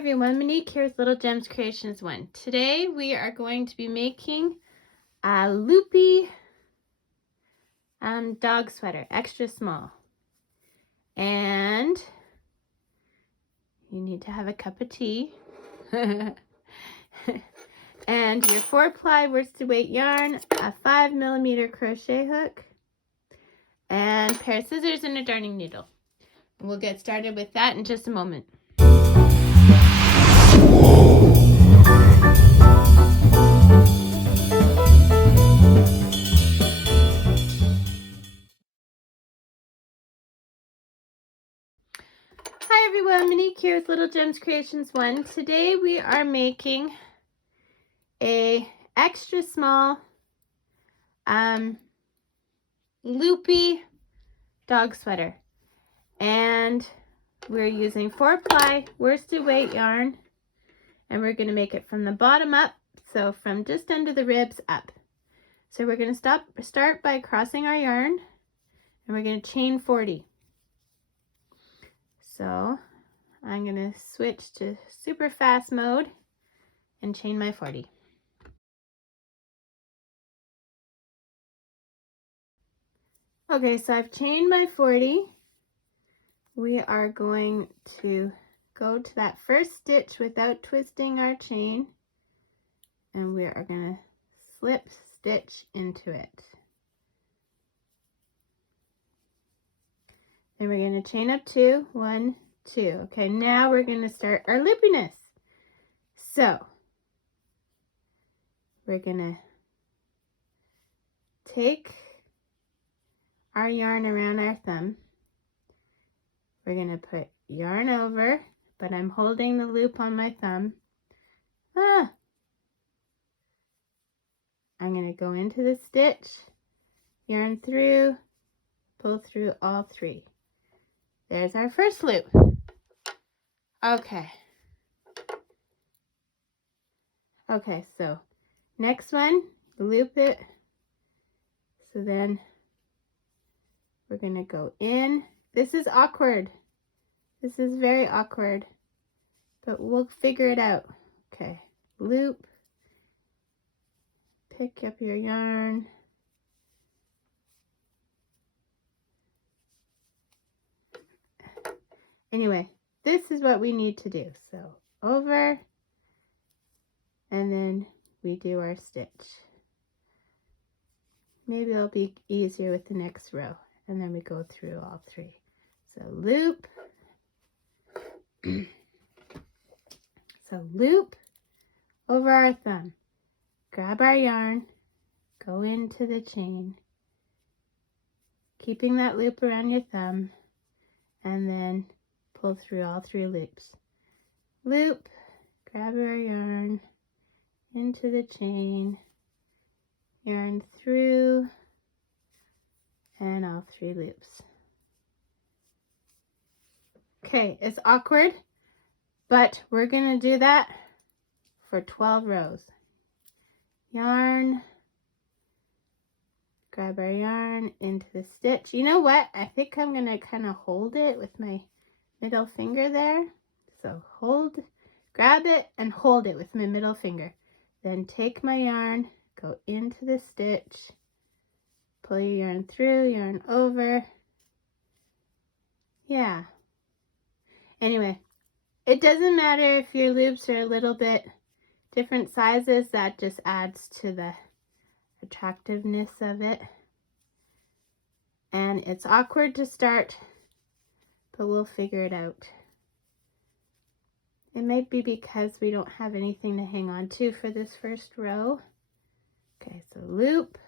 everyone, Monique here with Little Gems Creations 1. Today we are going to be making a loopy dog sweater, extra small. And you need to have a cup of tea. And your 4-ply worsted weight yarn, a 5mm crochet hook, and a pair of scissors and a darning needle. And we'll get started with that in just a moment. Hi everyone, Monique here with Little Gems Creations 1. Today we are making a extra small loopy dog sweater, and we're using 4-ply worsted weight yarn, and we're going to make it from the bottom up, so from just under the ribs up. So we're going to start by crossing our yarn, and we're going to chain 40. So I'm going to switch to super fast mode and chain my 40. Okay, so I've chained my 40. We are going to go to that first stitch without twisting our chain, and we are going to slip stitch into it. Then we're going to chain up 2, 1, 2. Okay, now we're going to start our loopiness. So we're going to take our yarn around our thumb. We're going to put yarn over, but I'm holding the loop on my thumb. I'm going to go into the stitch, yarn through, pull through all 3. There's our first loop. Okay, so next one, loop it. So then we're going to go in. This is awkward. This is very awkward, but we'll figure it out. Okay, loop, pick up your yarn. Anyway, this is what we need to do. So over, and then we do our stitch. Maybe it'll be easier with the next row. And then we go through all 3. So loop. So loop over our thumb. Grab our yarn, go into the chain, keeping that loop around your thumb, and then pull through all 3 loops. Loop, grab our yarn, into the chain, yarn through, and all 3 loops. Okay, it's awkward, but we're going to do that for 12 rows. Yarn, grab our yarn into the stitch. You know what? I think I'm going to kind of hold it with my middle finger there. So grab it and hold it with my middle finger. Then take my yarn, go into the stitch, pull your yarn through, yarn over. Yeah. Anyway, it doesn't matter if your loops are a little bit different sizes. That just adds to the attractiveness of it. And it's awkward to start, but we'll figure it out. It might be because we don't have anything to hang on to for this first row. Okay, so loop,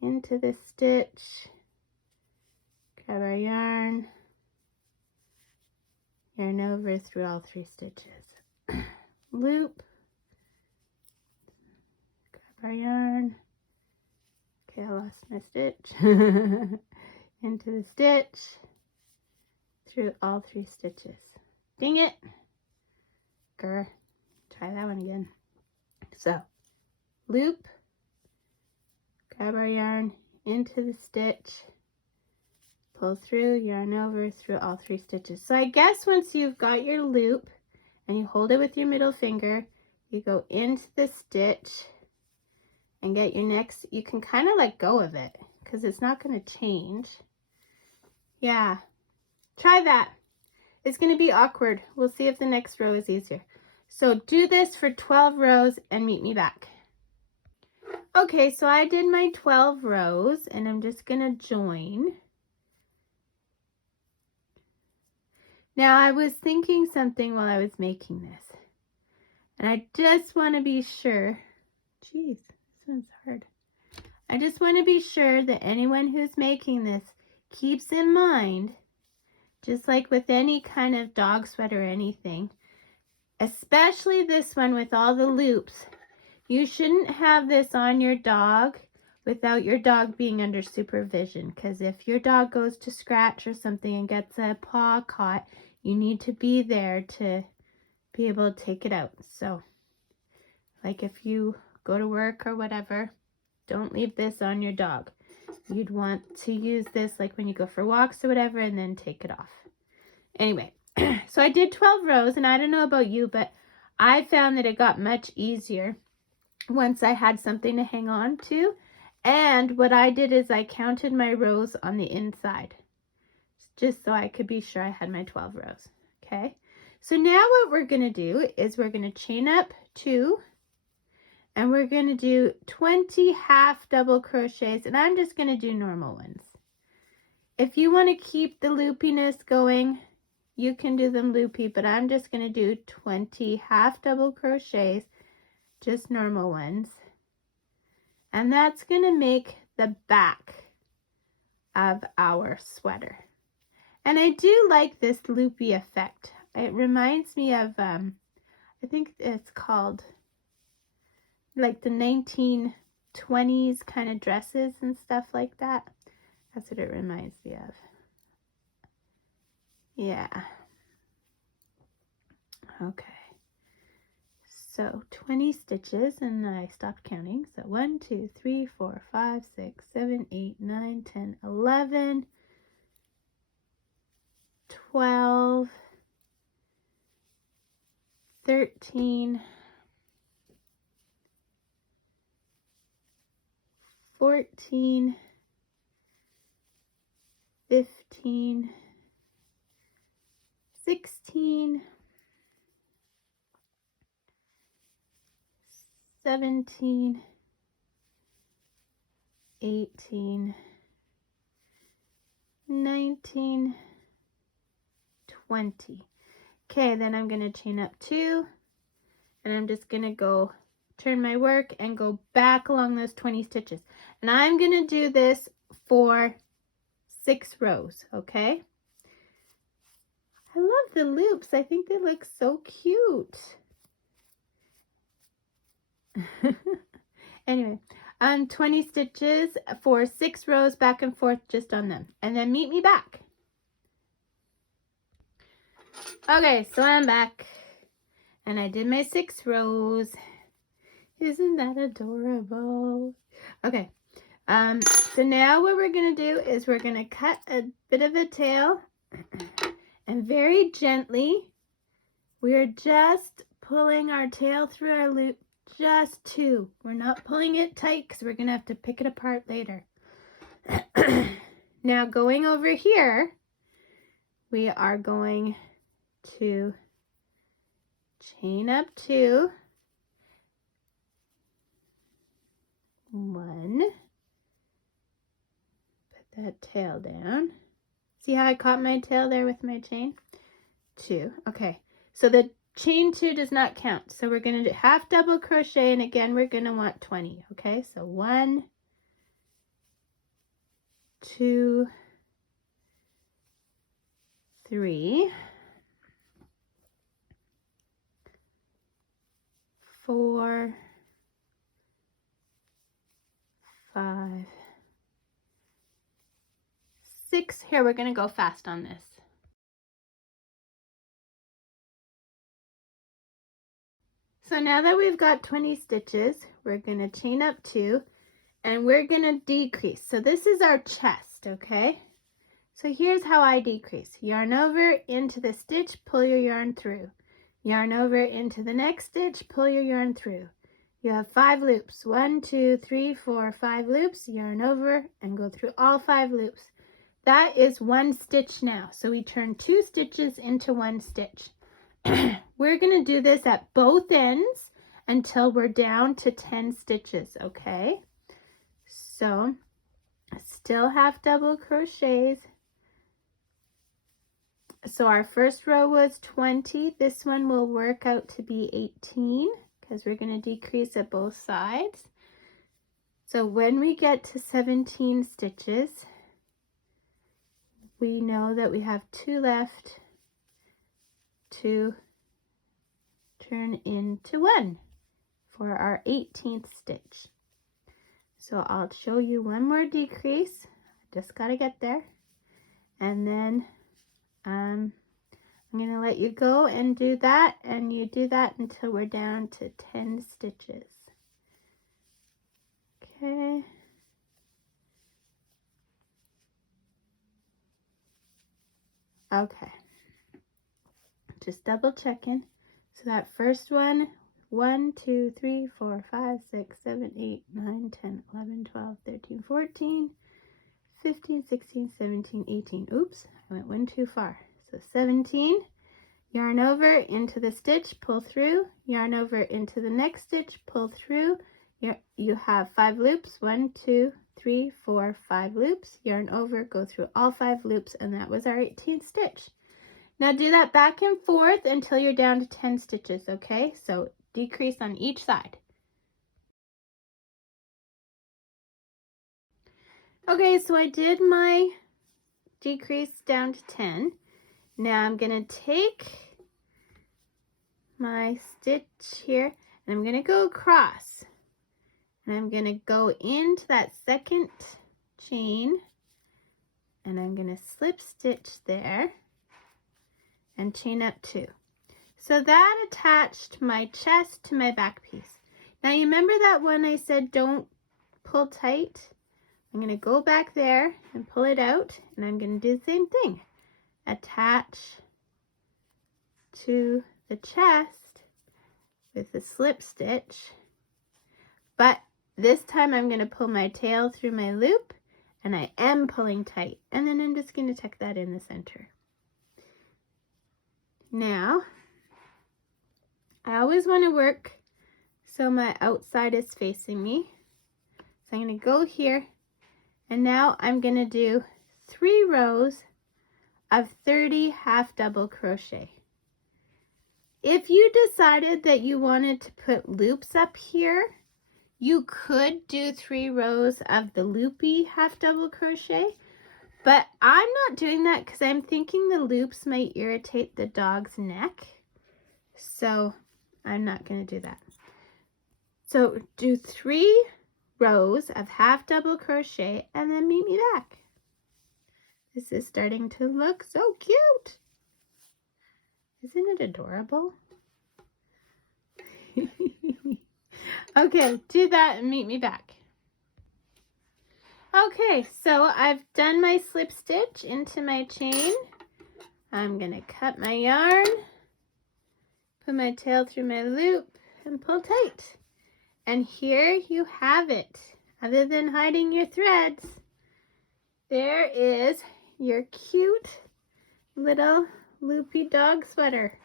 into the stitch, grab our yarn, yarn over through all 3 stitches. Loop, grab our yarn. Okay, I lost my stitch. Into the stitch, through all 3 stitches. Dang it. Grr. Try that one again. So, loop, grab our yarn, into the stitch, pull through, yarn over through all 3 stitches. So I guess once you've got your loop and you hold it with your middle finger. You go into the stitch and get your next, you can kind of let go of it because it's not going to change. Yeah, try that. It's going to be awkward. We'll see if the next row is easier. So do this for 12 rows and meet me back. Okay, so I did my 12 rows and I'm just going to join. Now I was thinking something while I was making this, and I just want to be sure. Geez, this one's hard. I just want to be sure that anyone who's making this keeps in mind, just like with any kind of dog sweater or anything, especially this one with all the loops, you shouldn't have this on your dog without your dog being under supervision, because if your dog goes to scratch or something and gets a paw caught, you need to be there to be able to take it out. So, like if you go to work or whatever, don't leave this on your dog. You'd want to use this like when you go for walks or whatever and then take it off. Anyway, so I did 12 rows, and I don't know about you, but I found that it got much easier once I had something to hang on to. And what I did is I counted my rows on the inside, just so I could be sure I had my 12 rows. Okay, so now what we're going to do is we're going to chain up 2, and we're going to do 20 half double crochets, and I'm just going to do normal ones. If you want to keep the loopiness going, you can do them loopy, but I'm just going to do 20 half double crochets, just normal ones. And that's going to make the back of our sweater. And I do like this loopy effect. It reminds me of, I think it's called like the 1920s kind of dresses and stuff like that. That's what it reminds me of. Yeah. Okay. So 20 stitches, and I stopped counting. So 1, 2, 3, 4, 5, 6, 7, 8, 9, 10, 11, 12, 13, 14, 15, 16, 17, 18, 19, 20. Okay, then I'm going to chain up 2, and I'm just going to go turn my work and go back along those 20 stitches. And I'm going to do this for 6 rows, okay? I love the loops. I think they look so cute. Anyway, 20 stitches for 6 rows back and forth just on them. And then meet me back. Okay, so I'm back. And I did my 6 rows. Isn't that adorable? Okay. So now what we're going to do is we're going to cut a bit of a tail. And very gently, we're just pulling our tail through our loop. Just 2. We're not pulling it tight because we're going to have to pick it apart later. Now going over here, we are going to chain up 2. 1. Put that tail down. See how I caught my tail there with my chain? 2. Okay, so the chain 2 does not count. So we're going to do half double crochet, and again, we're going to want 20. Okay, so 1, 2, 3, 4, 5, 6. Here, we're going to go fast on this. So now that we've got 20 stitches, we're going to chain up 2, and we're going to decrease. So this is our chest, okay? So here's how I decrease. Yarn over into the stitch, pull your yarn through. yarn over into the next stitch, pull your yarn through. You have 5 loops. 1, 2, 3, 4, 5 loops. Yarn over and go through all 5 loops. That is 1 stitch now. So we turn 2 stitches into 1 stitch. We're going to do this at both ends until we're down to 10 stitches, okay? So still half double crochets. So our first row was 20. This one will work out to be 18 because we're going to decrease at both sides. So when we get to 17 stitches, we know that we have 2 left to turn into 1 for our 18th stitch. So I'll show you one more decrease. I just got to get there. And then I'm going to let you go and do that, and you do that until we're down to 10 stitches. Okay. Okay. Just double checking. So that first one, 1, 2, 3, 4, 5, 6, 7, 8, 9, 10, 11, 12, 13, 14, 15, 16, 17, 18. Oops, I went one too far. So 17, yarn over into the stitch, pull through, yarn over into the next stitch, pull through. You have 5 loops, 1, 2, 3, 4, 5 loops, yarn over, go through all 5 loops, and that was our 18th stitch. Now do that back and forth until you're down to 10 stitches, okay? So decrease on each side. Okay, so I did my decrease down to 10. Now I'm going to take my stitch here and I'm going to go across. And I'm going to go into that second chain and I'm going to slip stitch there and chain up 2. So that attached my chest to my back piece. Now you remember that one I said don't pull tight? I'm going to go back there and pull it out, and I'm going to do the same thing. Attach to the chest with the slip stitch, but this time I'm going to pull my tail through my loop, and I am pulling tight, and then I'm just going to tuck that in the center. Now, I always want to work so my outside is facing me. So I'm going to go here, and now I'm going to do 3 rows of 30 half double crochet. If you decided that you wanted to put loops up here, you could do 3 rows of the loopy half double crochet, but I'm not doing that because I'm thinking the loops might irritate the dog's neck. So I'm not going to do that. So do 3 rows of half double crochet and then meet me back. This is starting to look so cute. Isn't it adorable? Okay, do that and meet me back. Okay, so I've done my slip stitch into my chain. I'm going to cut my yarn, put my tail through my loop, and pull tight. And here you have it. Other than hiding your threads, there is your cute little Loopy Dog sweater.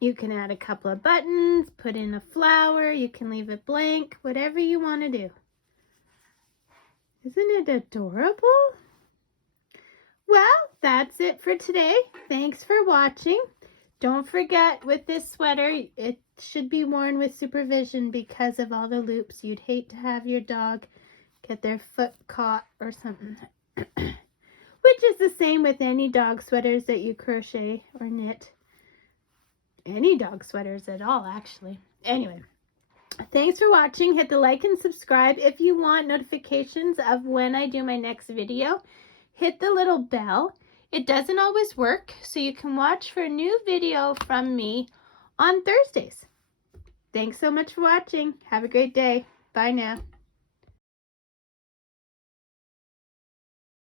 You can add a couple of buttons, put in a flower, you can leave it blank, whatever you want to do. Isn't it adorable? Well, that's it for today. Thanks for watching. Don't forget, with this sweater, it should be worn with supervision because of all the loops. You'd hate to have your dog get their foot caught or something. Which is the same with any dog sweaters that you crochet or knit. Any dog sweaters at all, actually. Anyway, thanks for watching. Hit the like and subscribe if you want notifications of when I do my next video. Hit the little bell. It doesn't always work, so you can watch for a new video from me on Thursdays. Thanks so much for watching. Have a great day. Bye now.